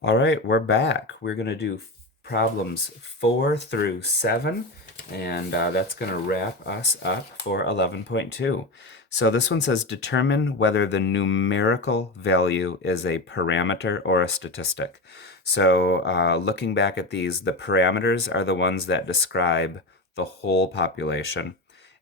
All right, we're back. We're going to do problems 4 through 7, and that's going to wrap us up for 11.2. So this one says determine whether the numerical value is a parameter or a statistic. So looking back at these, the parameters are the ones that describe the whole population,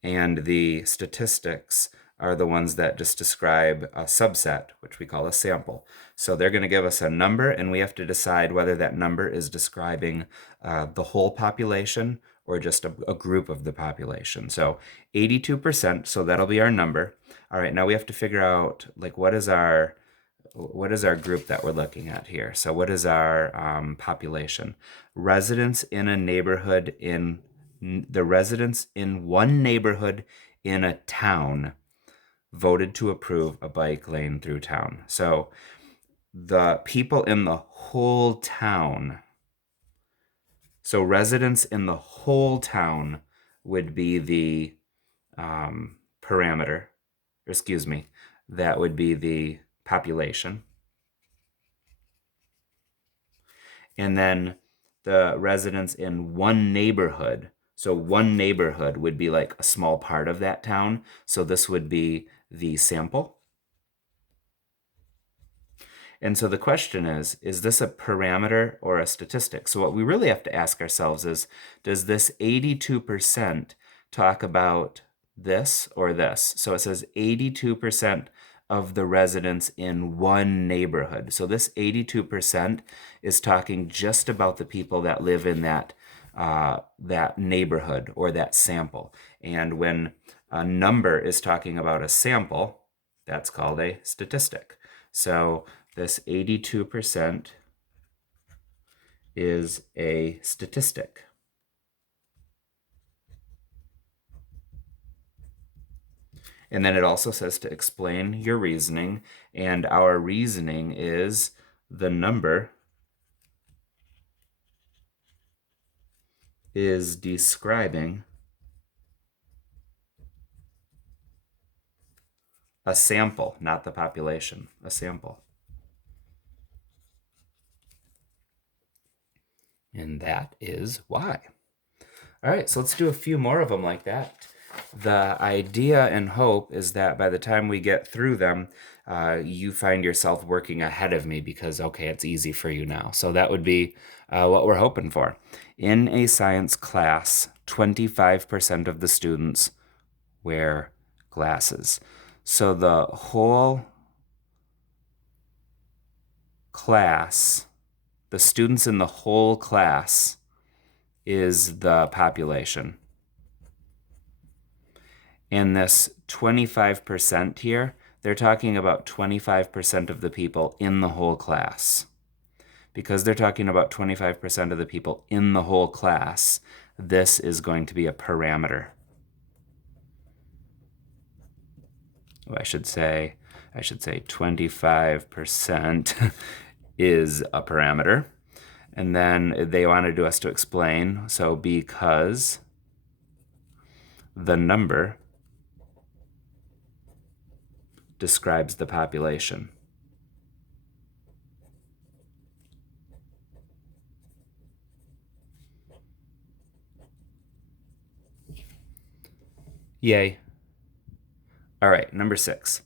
and the statistics are the ones that just describe a subset, which we call a sample. So they're going to give us a number, and we have to decide whether that number is describing the whole population or just a group of the population. So 82%, so that'll be our number. All right, now we have to figure out like what is our group that we're looking at here? So what is our population? Residents in a neighborhood the residents in one neighborhood in a town voted to approve a bike lane through town. So the people in the whole town, so residents in the whole town would be the parameter, excuse me, that would be the population. And then the residents in one neighborhood, so one neighborhood would be like a small part of that town. So this would be the sample. And so the question is this a parameter or a statistic? So what we really have to ask ourselves is, does this 82% talk about this or this? So it says 82% of the residents in one neighborhood. So this 82% is talking just about the people that live in that neighborhood or that sample. And when a number is talking about a sample, that's called a statistic. So this 82% is a statistic. And then it also says to explain your reasoning, and our reasoning is the number is describing a sample, not the population, a sample. And that is why. All right, so let's do a few more of them like that. The idea and hope is that by the time we get through them, you find yourself working ahead of me because, okay, it's easy for you now. So that would be what we're hoping for. In a science class, 25% of the students wear glasses. So the whole class, the students in the whole class is the population. And this 25% here, they're talking about 25% of the people in the whole class. Because they're talking about 25% of the people in the whole class, this is going to be a parameter. Oh, I should say 25% is a parameter. And then they wanted us to explain, so because the number describes the population. Yay. All right, number 6.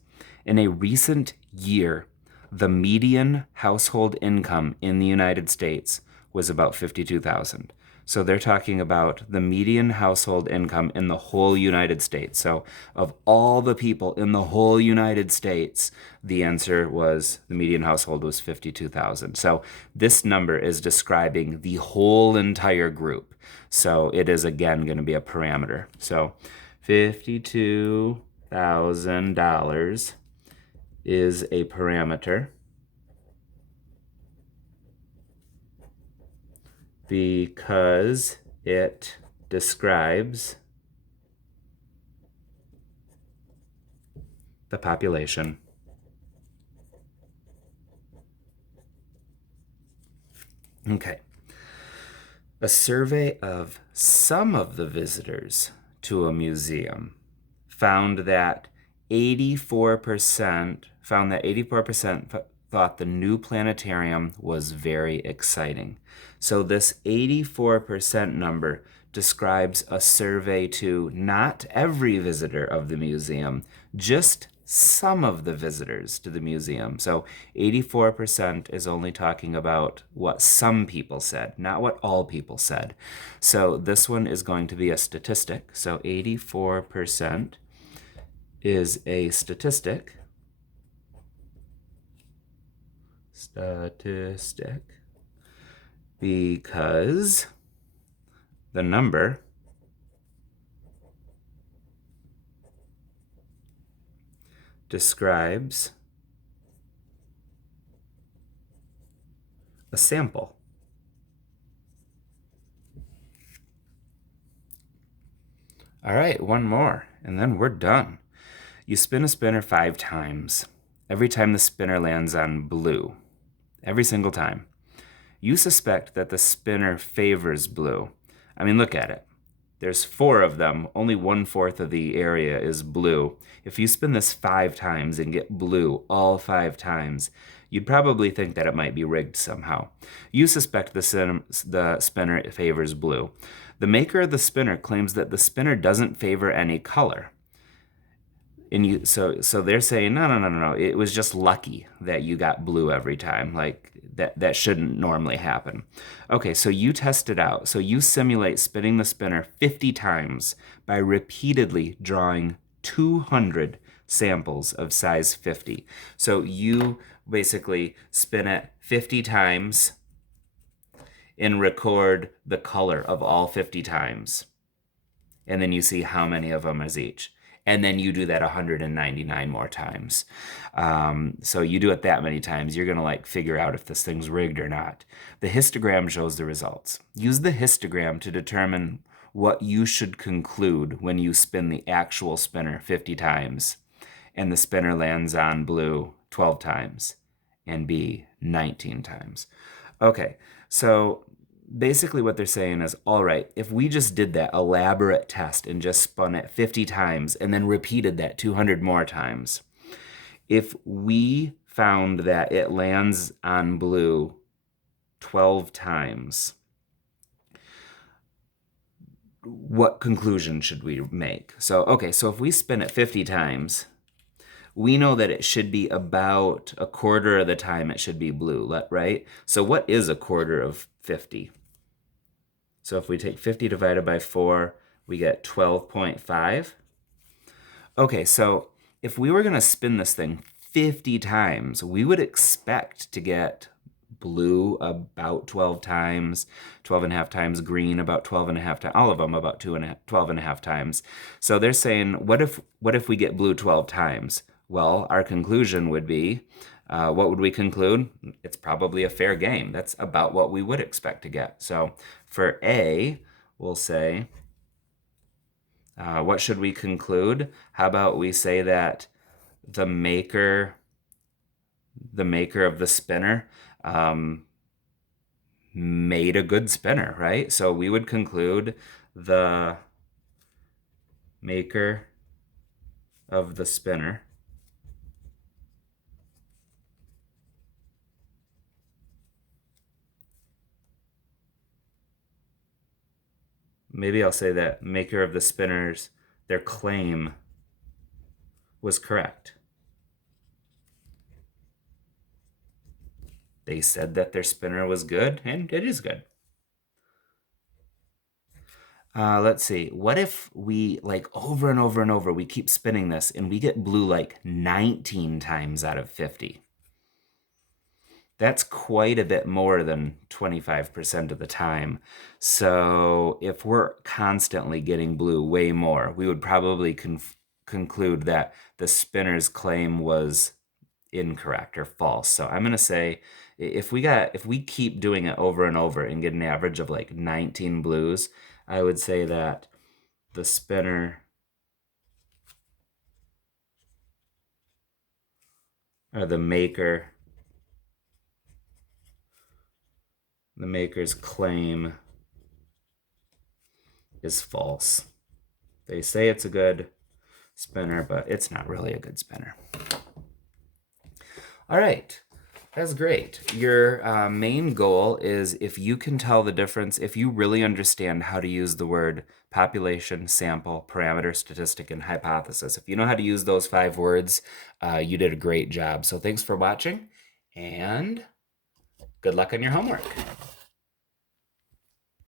In a recent year, the median household income in the United States was about $52,000. So they're talking about the median household income in the whole United States. So of all the people in the whole United States, the answer was the median household was 52,000. So this number is describing the whole entire group. So it is again going to be a parameter. So $52,000 is a parameter because it describes the population. Okay. A survey of some of the visitors to a museum found that 84% thought the new planetarium was very exciting. So this 84% number describes a survey to not every visitor of the museum, just some of the visitors to the museum. So 84% is only talking about what some people said, not what all people said. So this one is going to be a statistic. So 84% is a statistic. Because the number describes a sample. All right, one more, and then we're done. You spin a spinner 5 times. Every time the spinner lands on blue. Every single time. You suspect that the spinner favors blue. I mean, look at it. There's 4 of them. Only 1/4 of the area is blue. If you spin this 5 times and get blue all 5 times, you'd probably think that it might be rigged somehow. You suspect the spinner favors blue. The maker of the spinner claims that the spinner doesn't favor any color. And so they're saying no. It was just lucky that you got blue every time. Like that shouldn't normally happen. Okay, so you test it out. So you simulate spinning the spinner 50 times by repeatedly drawing 200 samples of size 50. So you basically spin it 50 times and record the color of all 50 times. And then you see how many of them is each. And then you do that 199 more times. So you do it that many times, you're going to figure out if this thing's rigged or not. The histogram shows the results. Use the histogram to determine what you should conclude when you spin the actual spinner 50 times and the spinner lands on blue 12 times and B 19 times. Okay, so basically what they're saying is, all right, if we just did that elaborate test and just spun it 50 times and then repeated that 200 more times, if we found that it lands on blue 12 times, what conclusion should we make? So, okay, so if we spin it 50 times, we know that it should be about a quarter of the time it should be blue, right? So what is a quarter of 50? So if we take 50 divided by 4, we get 12.5. Okay, so if we were going to spin this thing 50 times, we would expect to get blue about 12 times, 12.5 times, green about 12.5 times, all of them about 12.5 times. So they're saying, what if we get blue 12 times? Well, our conclusion would be, what would we conclude? It's probably a fair game. That's about what we would expect to get. So for A, we'll say, what should we conclude? How about we say that the maker of the spinner made a good spinner, right? So we would conclude the maker of the spinner maybe I'll say that maker of the spinners, their claim was correct. They said that their spinner was good, and it is good. Let's see. What if we, over and over and over, we keep spinning this, and we get blue 19 times out of 50? That's quite a bit more than 25% of the time. So if we're constantly getting blue way more, we would probably conclude that the spinner's claim was incorrect or false. So I'm going to say if we keep doing it over and over and get an average of 19 blues, I would say that the spinner or the maker's claim is false. They say it's a good spinner, but it's not really a good spinner. All right, That's great. Your main goal is if you can tell the difference, if you really understand how to use the word population, sample, parameter, statistic, and hypothesis, if you know how to use those 5 words, you did a great job. So thanks for watching, and good luck on your homework.